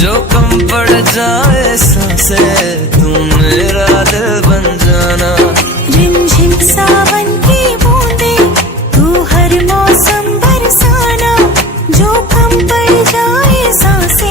जो कम पड़ जाए सांसें, तू मेरा दिल बन जाना। रिमझिम सावन की बूंदे, तू हर मौसम बरसाना। जो कम पड़ जाए सांसें,